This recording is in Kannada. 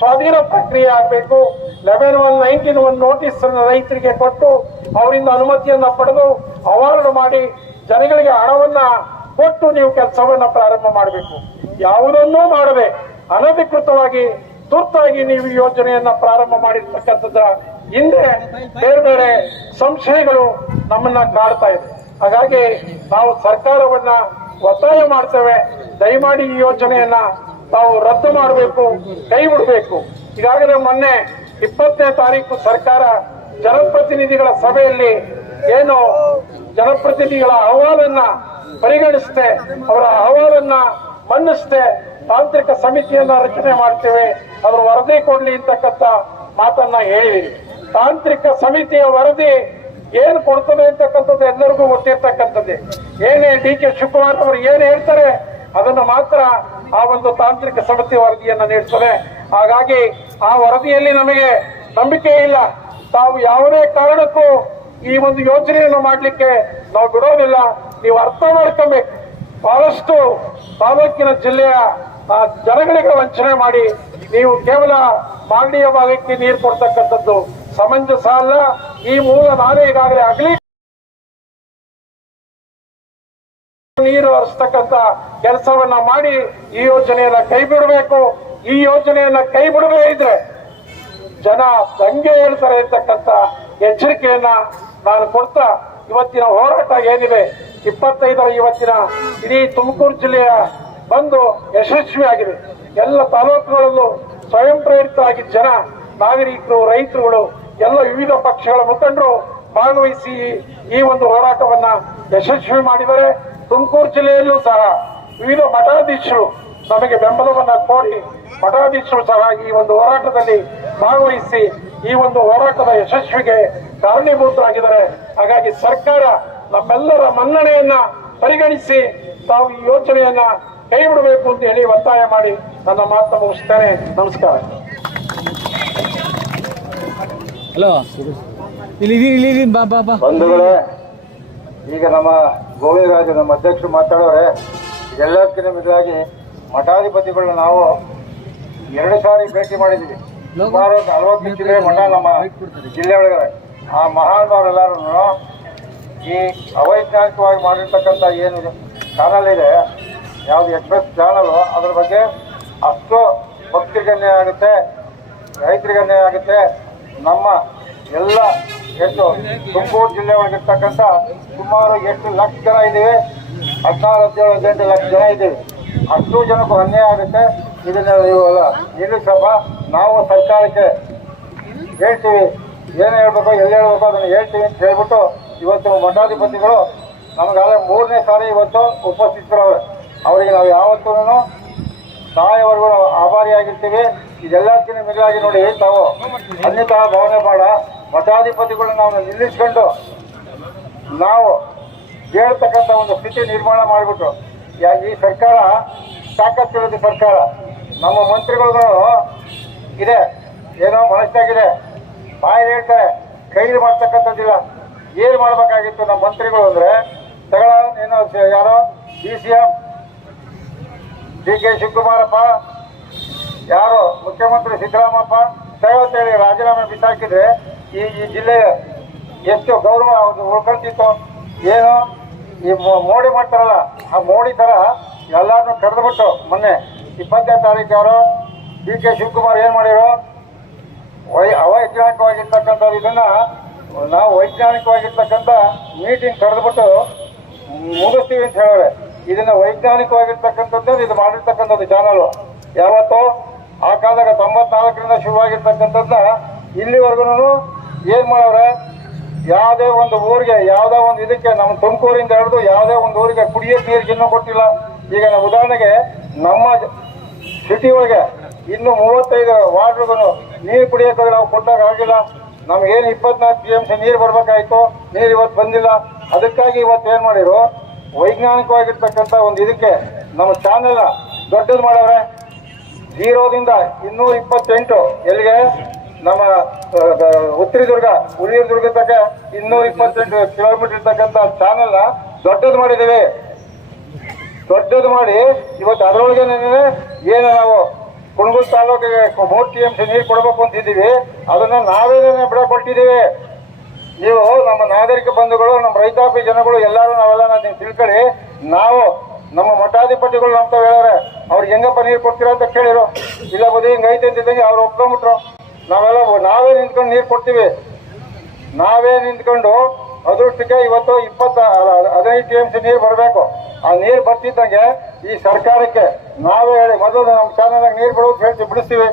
ಸ್ವಾಧೀನ ಪ್ರಕ್ರಿಯೆ ಆಗಬೇಕು. Eleven one nineteen one notice ಅನ್ನು ರೈತರಿಗೆ ಕೊಟ್ಟು ಅವರಿಂದ ಅನುಮತಿಯನ್ನು ಪಡೆದು ಅವಾರ್ಡ್ ಮಾಡಿ ಜನಗಳಿಗೆ ಹಣವನ್ನ ಕೊಟ್ಟು ನೀವು ಕೆಲಸವನ್ನ ಪ್ರಾರಂಭ ಮಾಡಬೇಕು. ಯಾವುದನ್ನೂ ಮಾಡದೆ ಅನಧಿಕೃತವಾಗಿ ತುರ್ತಾಗಿ ನೀವು ಯೋಜನೆಯನ್ನ ಪ್ರಾರಂಭ ಮಾಡಿರ್ತಕ್ಕಂಥದ್ರ ಹಿಂದೆ ಬೇರೆ ಬೇರೆ ಸಂಶಯಗಳು ನಮ್ಮನ್ನ ಕಾಡ್ತಾ ಇದೆ. ಹಾಗಾಗಿ ನಾವು ಸರ್ಕಾರವನ್ನ ಒತ್ತಾಯ ಮಾಡ್ತೇವೆ. ದಯಮಾಡಿ ಈ ಯೋಜನೆಯನ್ನ ತಾವು ರದ್ದು ಮಾಡಬೇಕು, ಕೈ ಬಿಡಬೇಕು. ಈಗಾಗಲೇ ಮೊನ್ನೆ ಇಪ್ಪತ್ತನೇ ತಾರೀಕು ಸರ್ಕಾರ ಜನಪ್ರತಿನಿಧಿಗಳ ಸಭೆಯಲ್ಲಿ ಏನು ಜನಪ್ರತಿನಿಧಿಗಳ ಅಹವಾಲನ್ನ ಪರಿಗಣಿಸದೆ ಅವರ ಅಹವಾಲನ್ನ ಮನ್ನಿಸದೆ ತಾಂತ್ರಿಕ ಸಮಿತಿಯನ್ನ ರಚನೆ ಮಾಡ್ತೇವೆ ಅದರ ವರದಿ ಕೊಡ್ಲಿ ಅಂತಕ್ಕಂಥ ಮಾತನ್ನ ಹೇಳಿ ತಾಂತ್ರಿಕ ಸಮಿತಿಯ ವರದಿ ಏನ್ ಕೊಡ್ತದೆ ಅಂತಕ್ಕಂಥದ್ದು ಎಲ್ಲರಿಗೂ ಗೊತ್ತಿರ್ತಕ್ಕಂಥದ್ದೇ. ಏನೇ ಡಿ ಕೆ ಶಿವಕುಮಾರ್ ಅವರು ಏನ್ ಹೇಳ್ತಾರೆ ಅದನ್ನು ಮಾತ್ರ ಆ ಒಂದು ತಾಂತ್ರಿಕ ಸಮಿತಿ ವರದಿಯನ್ನು ನೀಡುತ್ತದೆ ಹಾಗಾಗಿ ಆ ವರದಿಯಲ್ಲಿ ನಮಗೆ ನಂಬಿಕೆ ಇಲ್ಲ. ತಾವು ಯಾವುದೇ ಕಾರಣಕ್ಕೂ ಈ ಒಂದು ಯೋಜನೆಯನ್ನು ಮಾಡಲಿಕ್ಕೆ ನಾವು ಬಿಡೋದಿಲ್ಲ. ನೀವು ಅರ್ಥ ಮಾಡ್ಕೊಬೇಕು. ಬಹಳಷ್ಟು ತಾಲೂಕಿನ ಜಿಲ್ಲೆಯ ಜನಗಳಿಗೆ ವಂಚನೆ ಮಾಡಿ ನೀವು ಕೇವಲ ಮಾಗಡಿಯ ಭಾಗಕ್ಕೆ ನೀರು ಕೊಡ್ತಕ್ಕಂಥದ್ದು ಸಮಂಜಸ ಅಲ್ಲ. ಈ ಮೂಲ ನಾನೇ ಈಗಾಗಲೇ ಅಗಲಿ ನೀರು ಹರಿಸ್ತಕ್ಕಂತ ಕೆಲಸವನ್ನ ಮಾಡಿ ಈ ಯೋಜನೆಯನ್ನ ಕೈ ಬಿಡಬೇಕು. ಈ ಯೋಜನೆಯನ್ನ ಕೈ ಬಿಡದೇ ಇದ್ರೆ ಜನ ದಂಗೆ ಹೇಳ್ತಾರೆ ಇರ್ತಕ್ಕಂತ ಎಚ್ಚರಿಕೆಯನ್ನ ನಾನು ಕೊಡ್ತಾ ಇವತ್ತಿನ ಹೋರಾಟ ಏನಿದೆ, ಇಪ್ಪತ್ತೈದರ ಇವತ್ತಿನ ಇಡೀ ತುಮಕೂರು ಜಿಲ್ಲೆಯ ಬಂದು ಯಶಸ್ವಿಯಾಗಿದೆ ಎಲ್ಲ ತಾಲೂಕುಗಳಲ್ಲೂ ಸ್ವಯಂ ಪ್ರೇರಿತರಾಗಿ ಜನ, ನಾಗರಿಕರು, ರೈತರುಗಳು, ಎಲ್ಲ ವಿವಿಧ ಪಕ್ಷಗಳ ಮುಖಂಡರು ಭಾಗವಹಿಸಿ ಈ ಒಂದು ಹೋರಾಟವನ್ನ ಯಶಸ್ವಿ ಮಾಡಿದ್ದಾರೆ. ತುಮಕೂರು ಜಿಲ್ಲೆಯಲ್ಲೂ ಸಹ ವಿವಿಧ ಮಠಾಧೀಶರು ನಮಗೆ ಬೆಂಬಲವನ್ನು ಕೋರಿ ಮಠಾಧೀಶರು ಸಹ ಈ ಒಂದು ಹೋರಾಟದಲ್ಲಿ ಭಾಗವಹಿಸಿ ಈ ಒಂದು ಹೋರಾಟದ ಯಶಸ್ವಿಗೆ ಕಾರಣೀಭೂತರಾಗಿದ್ದಾರೆ. ಹಾಗಾಗಿ ಸರ್ಕಾರ ನಮ್ಮೆಲ್ಲರ ಮನ್ನಣೆಯನ್ನ ಪರಿಗಣಿಸಿ ತಾವು ಈ ಯೋಜನೆಯನ್ನ ಕೈ ಬಿಡಬೇಕು ಅಂತ ಹೇಳಿ ಒತ್ತಾಯ ಮಾಡಿ ನನ್ನ ಮಾತನ್ನು ಮುಗಿಸ್ತೇನೆ. ನಮಸ್ಕಾರ. ಹಲೋ. ಇಲ್ಲಿ ಇಲ್ಲಿ ಬಾ ಬಾ. ಬಂಧುಗಳೇ ಈಗ ನಮ್ಮ ಗೋವಿಂದರಾಜು ನಮ್ಮ ಅಧ್ಯಕ್ಷರು ಮಾತಾಡೋರೆ ಎಲ್ಲದಕ್ಕಿಂತ ಮಿಗಿಲಾಗಿ ಮಠಾಧಿಪತಿಗಳನ್ನ ನಾವು ಎರಡು ಸಾರಿ ಭೇಟಿ ಮಾಡಿದ್ವಿ ಸುಮಾರು ನಲವತ್ತು ಜಿಲ್ಲೆ ಮಠ ನಮ್ಮ ಜಿಲ್ಲೆ ಒಳಗಡೆ. ಆ ಮಹಾನುಭಾವರೆಲ್ಲರೂ ಈ ಅವೈಜ್ಞಾನಿಕವಾಗಿ ಮಾಡಿರ್ತಕ್ಕಂಥ ಏನು ಚಾನಲ್ ಇದೆ, ಯಾವುದು ಎಕ್ಸ್ಪ್ರೆಸ್ ಚಾನಲ್, ಅದ್ರ ಬಗ್ಗೆ ಅಷ್ಟು ಭಕ್ತಿಗೆ ಆಗುತ್ತೆ ರೈತರಿಗೆ ಆಗುತ್ತೆ. ನಮ್ಮ ಎಲ್ಲ ಎಷ್ಟು ತುಮಕೂರು ಜಿಲ್ಲೆ ಒಳಗಿರ್ತಕ್ಕಂಥ ಸುಮಾರು ಎಷ್ಟು ಲಕ್ಷ ಜನ ಇದ್ದೀವಿ. ಹದಿನಾರು ಹದಿನೇಳು ಹದಿನೆಂಟು ಲಕ್ಷ ಜನ ಇದ್ದೀವಿ. ಅಷ್ಟು ಜನಕ್ಕೂ ಅನ್ಯಾಯ ಆಗುತ್ತೆ. ಇದನ್ನ ನೀವೆಲ್ಲ ನಿಲ್ಲಿಸಪ್ಪ ನಾವು ಸರ್ಕಾರಕ್ಕೆ ಹೇಳ್ತೀವಿ. ಏನು ಹೇಳ್ಬೇಕು, ಎಲ್ಲಿ ಹೇಳ್ಬೇಕು ಅದನ್ನು ಹೇಳ್ತೀವಿ ಅಂತ ಹೇಳ್ಬಿಟ್ಟು ಇವತ್ತು ಮಠಾಧಿಪತಿಗಳು ನಮಗಾದ್ರೆ ಮೂರನೇ ಸಾರಿ ಇವತ್ತು ಉಪಸ್ಥಿತರವ್ರೆ ಅವರಿಗೆ ನಾವು ಯಾವತ್ತೂ ತಾಯವರೆಗೂ ನಾವು ಆಭಾರಿಯಾಗಿರ್ತೀವಿ. ಇದೆಲ್ಲದಕ್ಕಿಂತ ಮಿಗಿಲಾಗಿ ನೋಡಿ ತಾವು ಅನ್ಯತಾ ಭಾವನೆ ಬೇಡ. ಮಠಾಧಿಪತಿಗಳನ್ನ ನಾವು ನಿಲ್ಲಿಸ್ಕೊಂಡು ನಾವು ಹೇಳ್ತಕ್ಕಂಥ ಒಂದು ಸ್ಥಿತಿ ನಿರ್ಮಾಣ ಮಾಡಿಬಿಟ್ಟು ಈ ಸರ್ಕಾರ ತಾಕತ್ತಿರೋದು ಸರ್ಕಾರ. ನಮ್ಮ ಮಂತ್ರಿಗಳು ಇದೆ. ಏನೋ ಮನಸ್ಸಾಗಿದೆ. ಬಾಯಿ ಹೇಳ್ತಾರೆ. ಕೈಲಿ ಮಾಡ್ತಕ್ಕಂಥದ್ದಿಲ್ಲ. ಏನು ಮಾಡಬೇಕಾಗಿತ್ತು ನಮ್ಮ ಮಂತ್ರಿಗಳು ಅಂದರೆ, ತಗಳ ಏನೋ ಯಾರೋ D C M D K Shivakumarappa, ಯಾರು ಮುಖ್ಯಮಂತ್ರಿ ಸಿದ್ದರಾಮಪ್ಪ ತಗೊಳ್ತೇಳಿ ರಾಜೀನಾಮೆ ಬಿಸಾಕಿದ್ರೆ ಈ ಈ ಜಿಲ್ಲೆ ಎಷ್ಟು ಗೌರವ ಅವ್ರದ್ದು ಉಳ್ಕೊಳ್ತಿತ್ತು ಏನು ಈ ಮೋಡಿ ಮಾಡ್ತಾರಲ್ಲ, ಆ ಮೋಡಿ ಥರ ಎಲ್ಲಾರನ್ನು ಕರೆದುಬಿಟ್ಟು ಮೊನ್ನೆ ಇಪ್ಪತ್ತನೇ ತಾರೀಕು ಯಾರು ಡಿ ಕೆ ಶಿವಕುಮಾರ್ ಏನು ಮಾಡಿರೋ, ವೈ ಅವೈಜ್ಞಾನಿಕವಾಗಿರ್ತಕ್ಕಂಥ ಇದನ್ನ ನಾವು ವೈಜ್ಞಾನಿಕವಾಗಿರ್ತಕ್ಕಂಥ ಮೀಟಿಂಗ್ ಕರೆದುಬಿಟ್ಟು ಮುಗಿಸ್ತೀವಿ ಅಂತ ಹೇಳೋರೆ ಇದನ್ನ ವೈಜ್ಞಾನಿಕವಾಗಿರ್ತಕ್ಕಂಥದ್ದು ಇದು ಮಾಡಿರ್ತಕ್ಕಂಥದ್ದು ಚಾನಲ್. ಯಾವತ್ತೋ ಆ ಕಾಲದಾಗ ತೊಂಬತ್ನಾಲ್ಕರಿಂದ ಶುರುವಾಗಿರ್ತಕ್ಕಂಥದ್ದನ್ನ ಇಲ್ಲಿವರೆಗೂ ಏನ್ ಮಾಡವ್ರೆ? ಯಾವುದೇ ಒಂದು ಊರಿಗೆ, ಯಾವುದೇ ಒಂದು ಇದಕ್ಕೆ ನಮ್ಮ ತುಮಕೂರಿಂದ ಹಿಡಿದು ಯಾವುದೇ ಒಂದು ಊರಿಗೆ ಕುಡಿಯೋ ನೀರಿಗೆ ಇನ್ನೂ ಕೊಟ್ಟಿಲ್ಲ. ಈಗ ನಾವು ಉದಾಹರಣೆಗೆ ನಮ್ಮ ಸಿಟಿ ಒಳಗೆ ಇನ್ನು ಮೂವತ್ತೈದು ವಾರ್ಡ್ರಿಗೂ ನೀರು ಕುಡಿಯೋಕೆ ನಾವು ಕೊಟ್ಟಾಗ ಆಗಿಲ್ಲ. ನಮ್ಗೇನು ಇಪ್ಪತ್ನಾಲ್ಕು ಟಿ ಎಂ ಸಿ ನೀರು ಬರ್ಬೇಕಾಯ್ತು, ನೀರು ಇವತ್ತು ಬಂದಿಲ್ಲ. ಅದಕ್ಕಾಗಿ ಇವತ್ತು ಏನು ಮಾಡಿರು ವೈಜ್ಞಾನಿಕವಾಗಿರ್ತಕ್ಕಂಥ ಒಂದು ಇದಕ್ಕೆ ನಮ್ಮ ಚಾನೆಲ್ ದೊಡ್ಡದು ಮಾಡವ್ರೆ. ಜೀರೋದಿಂದ ಇನ್ನೂರ ಇಪ್ಪತ್ತೆಂಟು ಎಲ್ಲಿಗೆ? ನಮ್ಮ ಉತ್ತರ ದುರ್ಗ ಉಳಿಯ ದುರ್ಗ ತಕ್ಕ ಇನ್ನೂರ ಇಪ್ಪತ್ತೆಂಟು ಕಿಲೋಮೀಟರ್ ಇರ್ತಕ್ಕಂಥ ನ ದೊಡ್ಡದು ಮಾಡಿದ್ದೇವೆ. ದೊಡ್ಡದು ಮಾಡಿ ಇವತ್ತು ಅದರೊಳಗೆ ಏನು ನಾವು ಕುಣಗುಲ್ ತಾಲೂಕಿಗೆ ಮೂರು ಟಿ ಎಂ ಸಿ ನೀರು ಕೊಡಬೇಕು ಅಂತಿದ್ದೀವಿ ಅದನ್ನ ನಾವೇನೇ ಬಿಡ ನೀವು ನಮ್ಮ ನಾಗರಿಕ ಬಂಧುಗಳು, ನಮ್ಮ ರೈತಾಪಿ ಜನಗಳು ಎಲ್ಲರೂ ನಾವೆಲ್ಲ ನೀವು ತಿಳ್ಕೊಳ್ಳಿ. ನಾವು ನಮ್ಮ ಮಠಾಧಿಪತಿಗಳು ನಮ್ಮ ಹೇಳ್ಯಾರ ಅವ್ರಿಗೆ ಹೆಂಗಪ್ಪ ನೀರು ಕೊಡ್ತೀರಾ ಅಂತ ಕೇಳಿರು. ಇಲ್ಲ ಬದಿ ಹಿಂಗೈತೆ ಅಂತಿದ್ದಂಗೆ ಅವ್ರು ಒಪ್ಕೊಂಡ್ಬಿಟ್ರು. ನಾವೆಲ್ಲ ನಾವೇ ನಿಂತ್ಕೊಂಡು ನೀರು ಕೊಡ್ತೀವಿ. ನಾವೇ ನಿಂತ್ಕೊಂಡು ಅದೃಷ್ಟಕ್ಕೆ ಇವತ್ತು ಇಪ್ಪತ್ತ ಹದಿನೈದು ಟಿ ಎಂ ಸಿ ನೀರು ಬರಬೇಕು. ಆ ನೀರು ಬರ್ತಿದ್ದಂಗೆ ಈ ಸರ್ಕಾರಕ್ಕೆ ನಾವೇ ಹೇಳಿ, ಮೊದಲು ನಮ್ಮ ಚಾನಲ್ ನೀರು ಬಿಡೋದು ಹೇಳ್ತೀವಿ ಬಿಡಿಸ್ತೀವಿ.